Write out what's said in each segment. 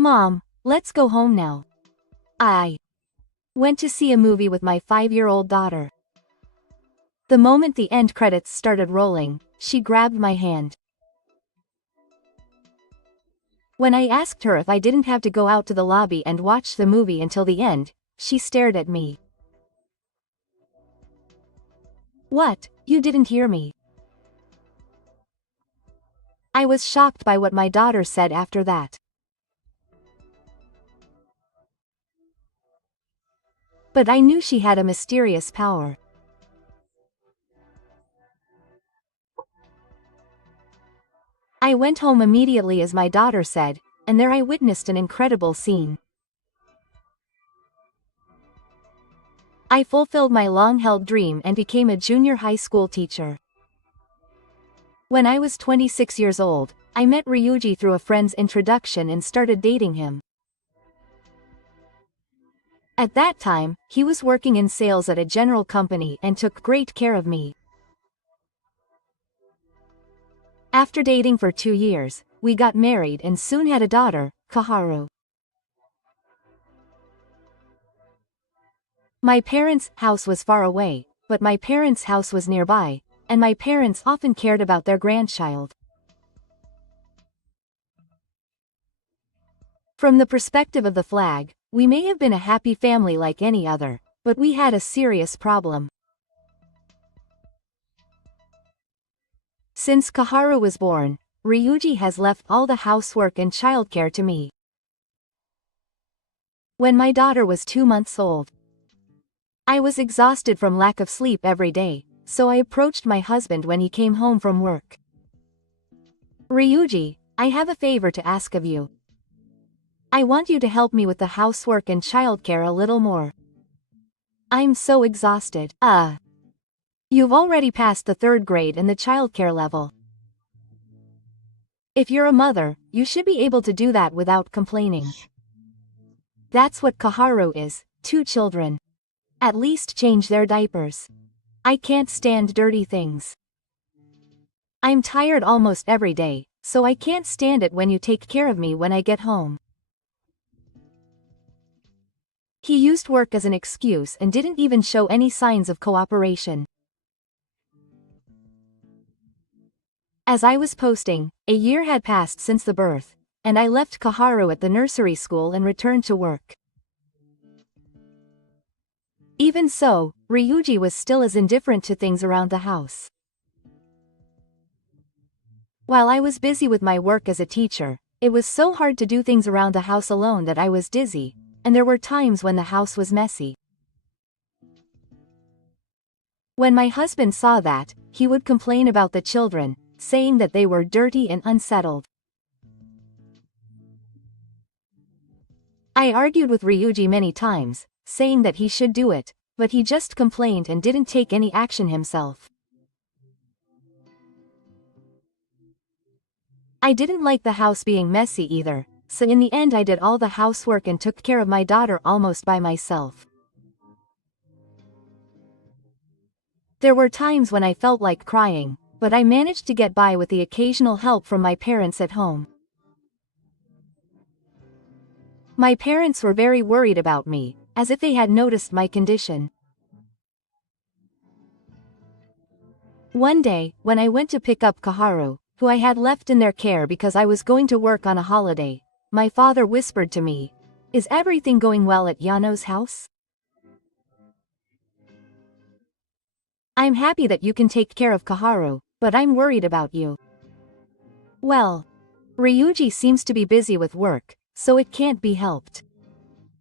Mom, let's go home now. I went to see a movie with my 5-year-old daughter. The moment the end credits started rolling, she grabbed my hand. When I asked her if I didn't have to go out to the lobby and watch the movie until the end, she stared at me. What, you didn't hear me? I was shocked by what my daughter said after that. But I knew she had a mysterious power. I went home immediately as my daughter said, and there I witnessed an incredible scene. I fulfilled my long-held dream and became a junior high school teacher. When I was 26 years old, I met Ryuji through a friend's introduction and started dating him. At that time, he was working in sales at a general company and took great care of me. After dating for 2 years, we got married and soon had a daughter, Kaharu. My parents' house was far away, but my parents' house was nearby, and my parents often cared about their grandchild. From the perspective of the flag, we may have been a happy family like any other, but we had a serious problem. Since Kaharu was born, Ryuji has left all the housework and childcare to me. When my daughter was 2 months old, I was exhausted from lack of sleep every day, so I approached my husband when he came home from work. Ryuji, I have a favor to ask of you. I want you to help me with the housework and childcare a little more. I'm so exhausted. You've already passed the 3rd grade and the childcare level. If you're a mother, you should be able to do that without complaining. That's what Kaharu is, 2 children. At least change their diapers. I can't stand dirty things. I'm tired almost every day, so I can't stand it when you take care of me when I get home. He used work as an excuse and didn't even show any signs of cooperation. As I was posting, a year had passed since the birth, and I left Kaharu at the nursery school and returned to work. Even so, Ryuji was still as indifferent to things around the house. While I was busy with my work as a teacher, it was so hard to do things around the house alone that I was dizzy, and there were times when the house was messy. When my husband saw that, he would complain about the children, saying that they were dirty and unsettled. I argued with Ryuji many times, saying that he should do it, but he just complained and didn't take any action himself. I didn't like the house being messy either, so in the end I did all the housework and took care of my daughter almost by myself. There were times when I felt like crying, but I managed to get by with the occasional help from my parents at home. My parents were very worried about me, as if they had noticed my condition. One day, when I went to pick up Kaharu, who I had left in their care because I was going to work on a holiday, my father whispered to me, "Is everything going well at Yano's house? I'm happy that you can take care of Kaharu, but I'm worried about you." Well, Ryuji seems to be busy with work, so it can't be helped.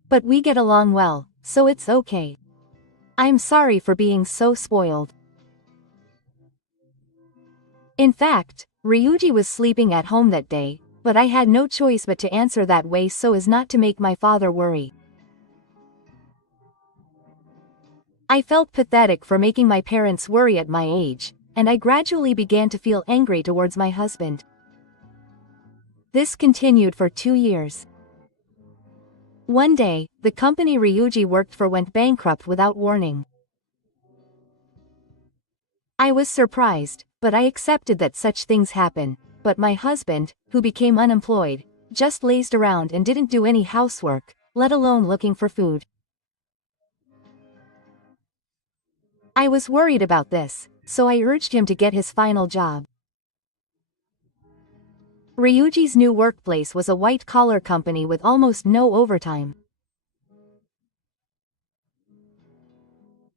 But we get along well, so it's okay. I'm sorry for being so spoiled. In fact, Ryuji was sleeping at home that day, but I had no choice but to answer that way so as not to make my father worry. I felt pathetic for making my parents worry at my age, and I gradually began to feel angry towards my husband. This continued for 2 years. One day, the company Ryuji worked for went bankrupt without warning. I was surprised, but I accepted that such things happen, but my husband, who became unemployed, just lazed around and didn't do any housework, let alone looking for food. I was worried about this, so I urged him to get his final job. Ryuji's new workplace was a white-collar company with almost no overtime.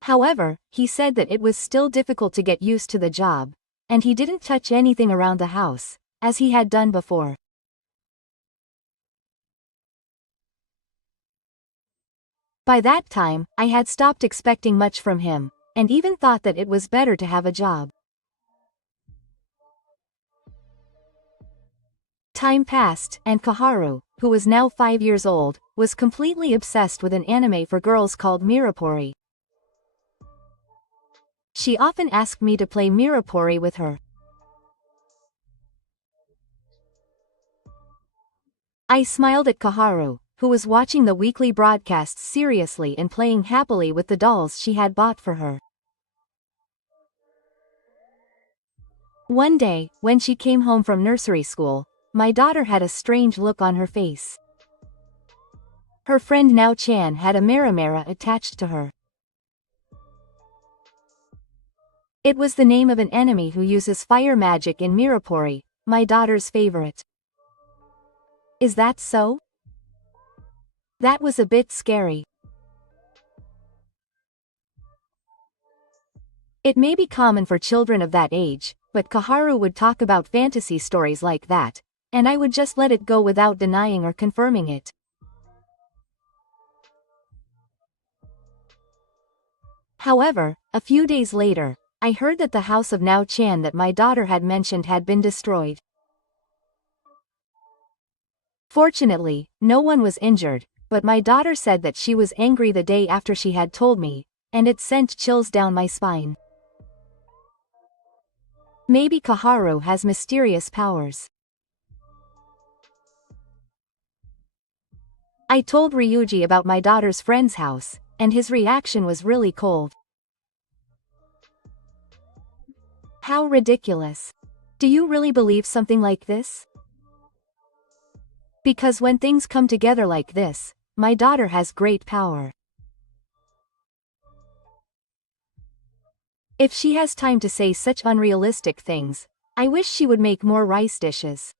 However, he said that it was still difficult to get used to the job, and he didn't touch anything around the house, as he had done before. By that time, I had stopped expecting much from him, and even thought that it was better to have a job. Time passed, and Kaharu, who was now 5 years old, was completely obsessed with an anime for girls called Mirapori. She often asked me to play Mirapori with her. I smiled at Kaharu, who was watching the weekly broadcasts seriously and playing happily with the dolls she had bought for her. One day, when she came home from nursery school, my daughter had a strange look on her face. Her friend Nao-chan had a Maramara attached to her. It was the name of an enemy who uses fire magic in Mirapori, my daughter's favorite. Is that so? That was a bit scary. It may be common for children of that age, but Kaharu would talk about fantasy stories like that, and I would just let it go without denying or confirming it. However, a few days later, I heard that the house of Nao-chan that my daughter had mentioned had been destroyed. Fortunately, no one was injured, but my daughter said that she was angry the day after she had told me, and it sent chills down my spine. Maybe Kaharu has mysterious powers. I told Ryuji about my daughter's friend's house, and his reaction was really cold. How ridiculous. Do you really believe something like this? Because when things come together like this, my daughter has great power. If she has time to say such unrealistic things, I wish she would make more rice dishes.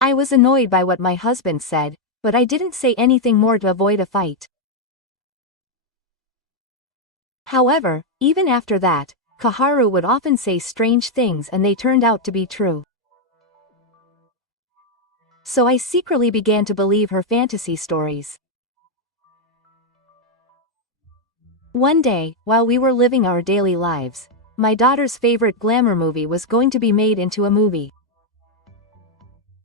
I was annoyed by what my husband said, but I didn't say anything more to avoid a fight. However, even after that, Kaharu would often say strange things and they turned out to be true. So I secretly began to believe her fantasy stories. One day, while we were living our daily lives, my daughter's favorite glamour movie was going to be made into a movie.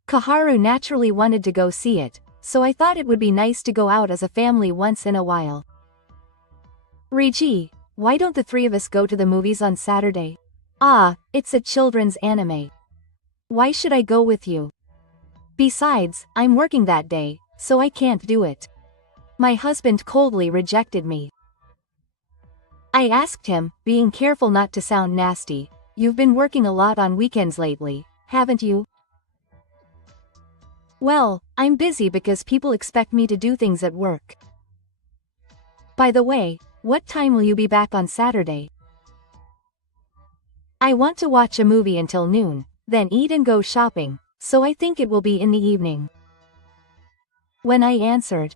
Kaharu naturally wanted to go see it, so I thought it would be nice to go out as a family once in a while. Ryuji, why don't the three of us go to the movies on Saturday? Ah, it's a children's anime. Why should I go with you? Besides, I'm working that day, so I can't do it. My husband coldly rejected me. I asked him, being careful not to sound nasty, "You've been working a lot on weekends lately, haven't you?" "Well, I'm busy because people expect me to do things at work." "By the way, what time will you be back on Saturday?" "I want to watch a movie until noon, then eat and go shopping, so I think it will be in the evening." When I answered,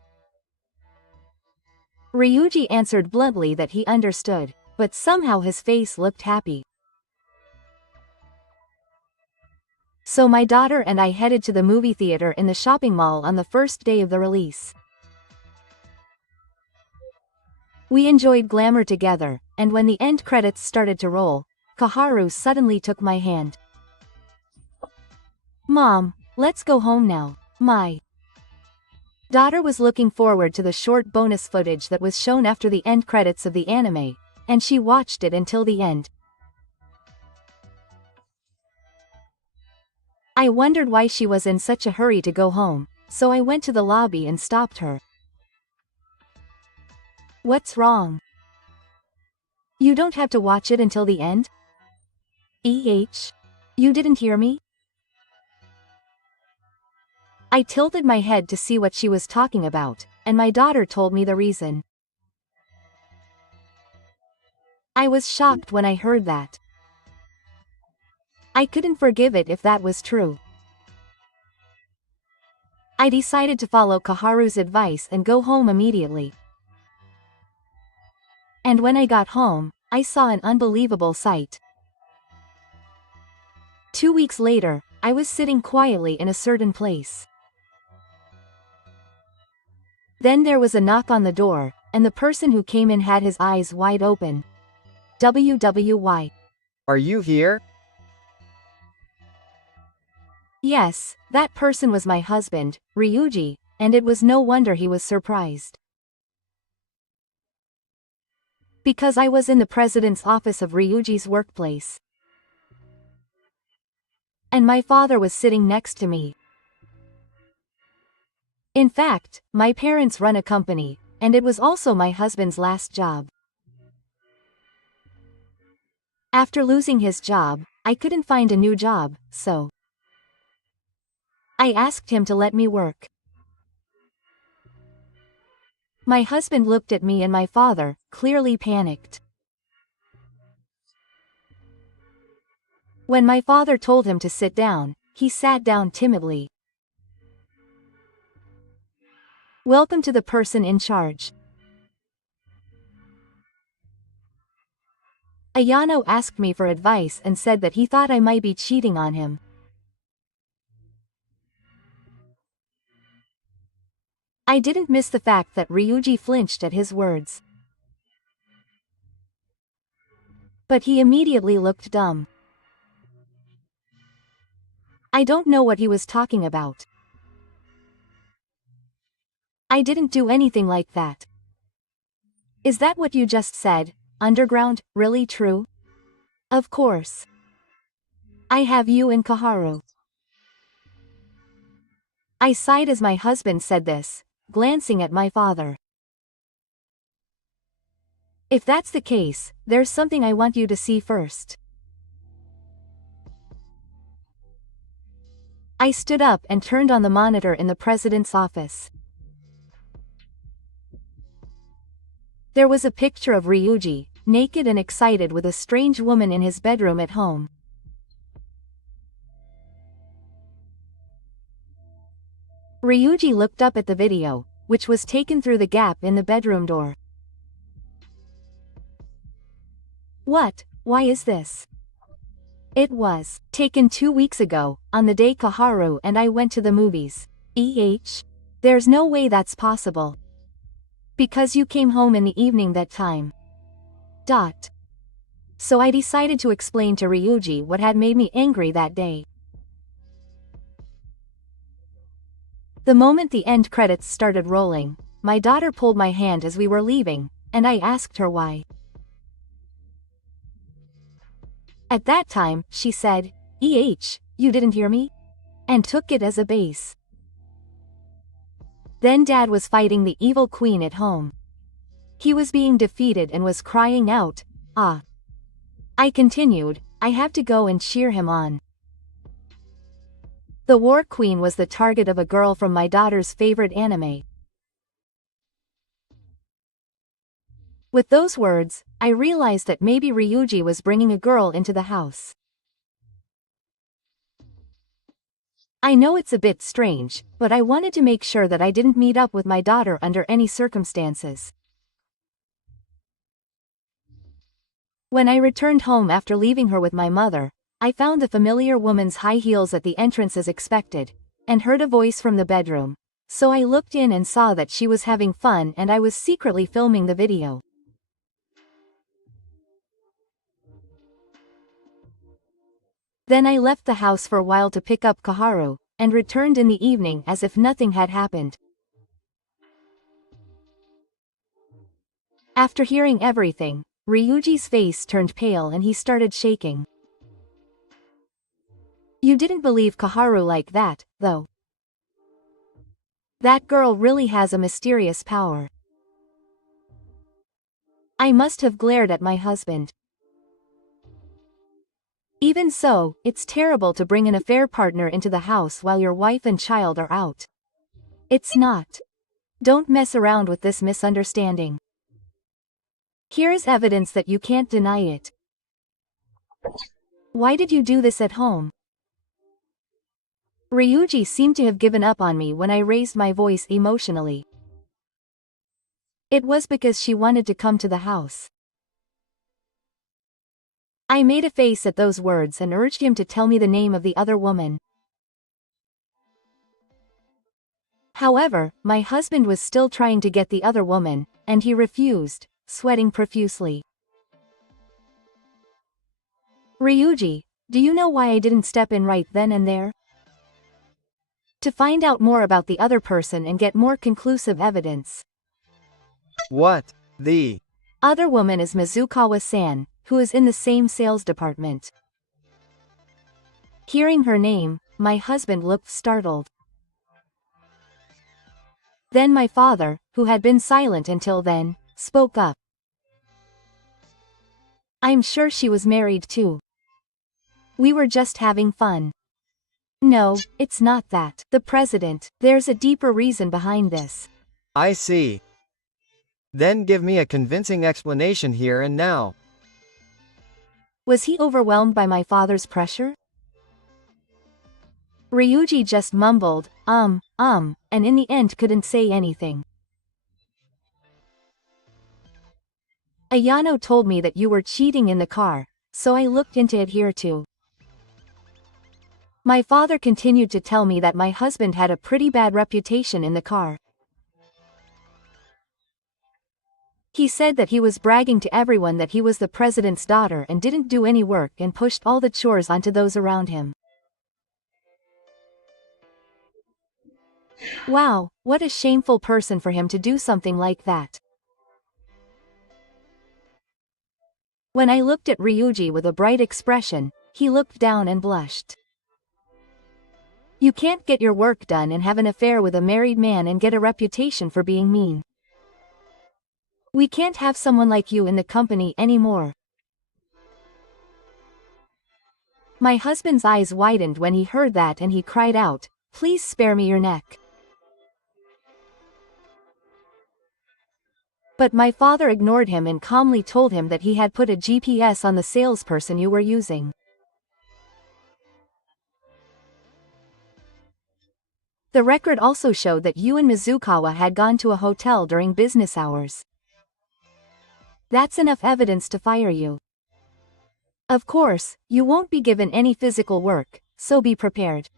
Ryuji answered bluntly that he understood, but somehow his face looked happy. So my daughter and I headed to the movie theater in the shopping mall on the first day of the release. We enjoyed glamour together, and when the end credits started to roll, Kaharu suddenly took my hand. "Mom, let's go home now." My daughter was looking forward to the short bonus footage that was shown after the end credits of the anime, and she watched it until the end. I wondered why she was in such a hurry to go home, so I went to the lobby and stopped her. "What's wrong? You don't have to watch it until the end?" You didn't hear me? I tilted my head to see what she was talking about, and my daughter told me the reason. I was shocked when I heard that. I couldn't forgive it if that was true. I decided to follow Kaharu's advice and go home immediately. And when I got home, I saw an unbelievable sight. 2 weeks later, I was sitting quietly in a certain place. Then there was a knock on the door, and the person who came in had his eyes wide open. WWY. Are you here? Yes, that person was my husband, Ryuji, and it was no wonder he was surprised. Because I was in the president's office of Ryuji's workplace. And my father was sitting next to me. In fact, my parents run a company, and it was also my husband's last job. After losing his job, I couldn't find a new job, so I asked him to let me work. My husband looked at me and my father, clearly panicked. When my father told him to sit down, he sat down timidly. Welcome to the person in charge. Ayano asked me for advice and said that he thought I might be cheating on him. I didn't miss the fact that Ryuji flinched at his words. But he immediately looked dumb. I don't know what he was talking about. I didn't do anything like that. Is that what you just said, underground, really true? Of course. I have you and Kaharu. I sighed as my husband said this, glancing at my father. If that's the case, there's something I want you to see first. I stood up and turned on the monitor in the president's office. There was a picture of Ryuji, naked and excited with a strange woman in his bedroom at home. Ryuji looked up at the video, which was taken through the gap in the bedroom door. What? Why is this? It was taken 2 weeks ago, on the day Kaharu and I went to the movies. There's no way that's possible. Because you came home in the evening that time. So I decided to explain to Ryuji what had made me angry that day. The moment the end credits started rolling, my daughter pulled my hand as we were leaving, and I asked her why. At that time, she said, you didn't hear me? And took it as a base. Then Dad was fighting the evil queen at home. He was being defeated and was crying out, ah. I continued, I have to go and cheer him on. The war queen was the target of a girl from my daughter's favorite anime. With those words, I realized that maybe Ryuji was bringing a girl into the house. I know it's a bit strange, but I wanted to make sure that I didn't meet up with my daughter under any circumstances. When I returned home after leaving her with my mother, I found the familiar woman's high heels at the entrance as expected, and heard a voice from the bedroom, so I looked in and saw that she was having fun and I was secretly filming the video. Then I left the house for a while to pick up Kaharu, and returned in the evening as if nothing had happened. After hearing everything, Ryuji's face turned pale and he started shaking. You didn't believe Kaharu like that, though. That girl really has a mysterious power. I must have glared at my husband. Even so, it's terrible to bring an affair partner into the house while your wife and child are out. It's not. Don't mess around with this misunderstanding. Here is evidence that you can't deny it. Why did you do this at home? Ryuji seemed to have given up on me when I raised my voice emotionally. It was because she wanted to come to the house. I made a face at those words and urged him to tell me the name of the other woman. However, my husband was still trying to get the other woman, and he refused, sweating profusely. Ryuji, do you know why I didn't step in right then and there? To find out more about the other person and get more conclusive evidence. What? The other woman is Mizukawa-san, who is in the same sales department. Hearing her name, my husband looked startled. Then my father, who had been silent until then, spoke up. I'm sure she was married too. We were just having fun. No, it's not that. The president, there's a deeper reason behind this. I see. Then give me a convincing explanation here and now. Was he overwhelmed by my father's pressure? Ryuji just mumbled, and in the end couldn't say anything. Ayano told me that you were cheating in the car, so I looked into it here too. My father continued to tell me that my husband had a pretty bad reputation in the car. He said that he was bragging to everyone that he was the president's daughter and didn't do any work and pushed all the chores onto those around him. Wow, what a shameful person for him to do something like that. When I looked at Ryuji with a bright expression, he looked down and blushed. You can't get your work done and have an affair with a married man and get a reputation for being mean. We can't have someone like you in the company anymore. My husband's eyes widened when he heard that and he cried out, "Please spare me your neck." But my father ignored him and calmly told him that he had put a GPS on the salesperson you were using. The record also showed that you and Mizukawa had gone to a hotel during business hours. That's enough evidence to fire you. Of course, you won't be given any physical work, so be prepared.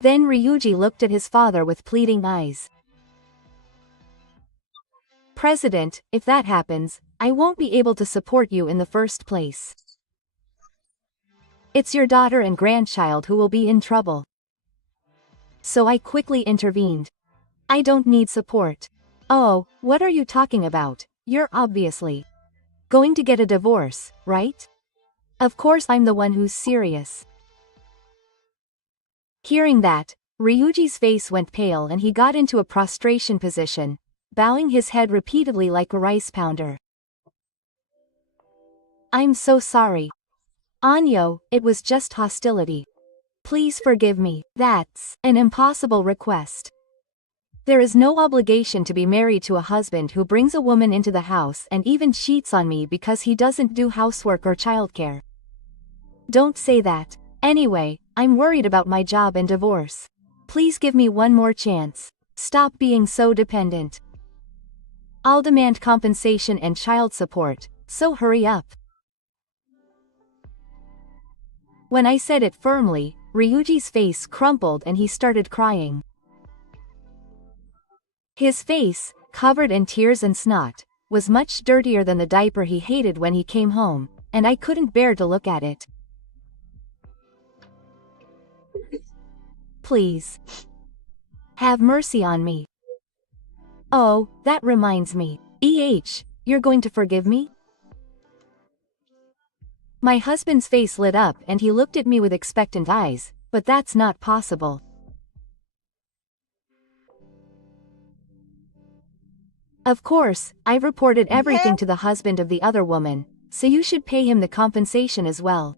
Then Ryuji looked at his father with pleading eyes. President, if that happens, I won't be able to support you in the first place. It's your daughter and grandchild who will be in trouble. So I quickly intervened. I don't need support. Oh, what are you talking about? You're obviously going to get a divorce, right? Of course I'm the one who's serious. Hearing that, Ryuji's face went pale and he got into a prostration position, bowing his head repeatedly like a rice pounder. I'm so sorry. Anyo, it was just hostility. Please forgive me. That's an impossible request. There is no obligation to be married to a husband who brings a woman into the house and even cheats on me because he doesn't do housework or childcare. Don't say that. Anyway, I'm worried about my job and divorce. Please give me one more chance. Stop being so dependent. I'll demand compensation and child support, so hurry up. When I said it firmly, Ryuji's face crumpled and he started crying. His face, covered in tears and snot, was much dirtier than the diaper he hated when he came home, and I couldn't bear to look at it. Please. Have mercy on me. Oh, that reminds me. You're going to forgive me? My husband's face lit up and he looked at me with expectant eyes, but that's not possible. Of course, I reported everything to the husband of the other woman, so you should pay him the compensation as well.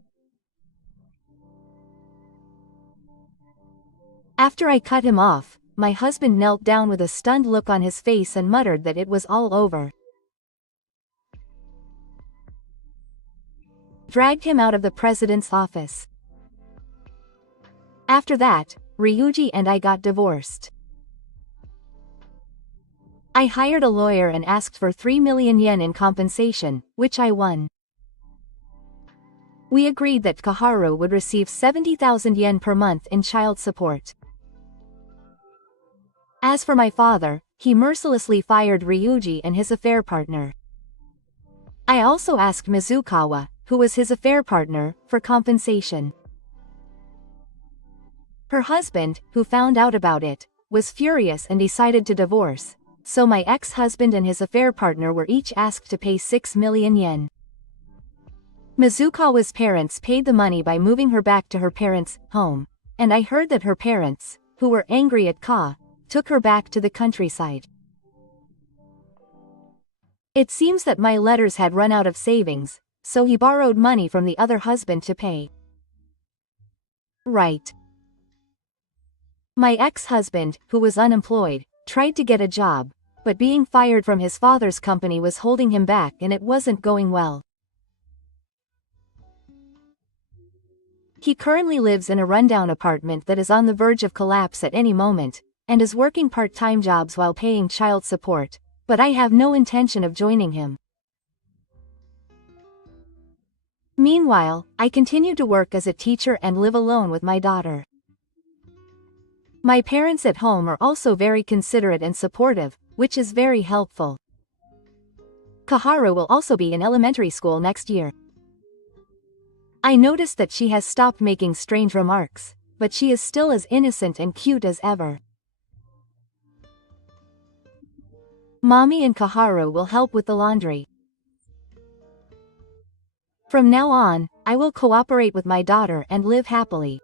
After I cut him off, my husband knelt down with a stunned look on his face and muttered that it was all over. Dragged him out of the president's office. After that, Ryuji and I got divorced. I hired a lawyer and asked for 3 million yen in compensation, which I won. We agreed that Kaharu would receive 70,000 yen per month in child support. As for my father, he mercilessly fired Ryuji and his affair partner. I also asked Mizukawa, who was his affair partner, for compensation. Her husband, who found out about it, was furious and decided to divorce, so my ex-husband and his affair partner were each asked to pay 6 million yen. Mizukawa's parents paid the money by moving her back to her parents' home, and I heard that her parents, who were angry at Ka, took her back to the countryside. It seems that my letters had run out of savings, so he borrowed money from the other husband to pay. Right. My ex-husband, who was unemployed, tried to get a job, but being fired from his father's company was holding him back and it wasn't going well. He currently lives in a rundown apartment that is on the verge of collapse at any moment, and is working part-time jobs while paying child support, but I have no intention of joining him. Meanwhile, I continue to work as a teacher and live alone with my daughter. My parents at home are also very considerate and supportive, which is very helpful. Kaharu will also be in elementary school next year. I noticed that she has stopped making strange remarks, but she is still as innocent and cute as ever. Mommy and Kaharu will help with the laundry. From now on, I will cooperate with my daughter and live happily.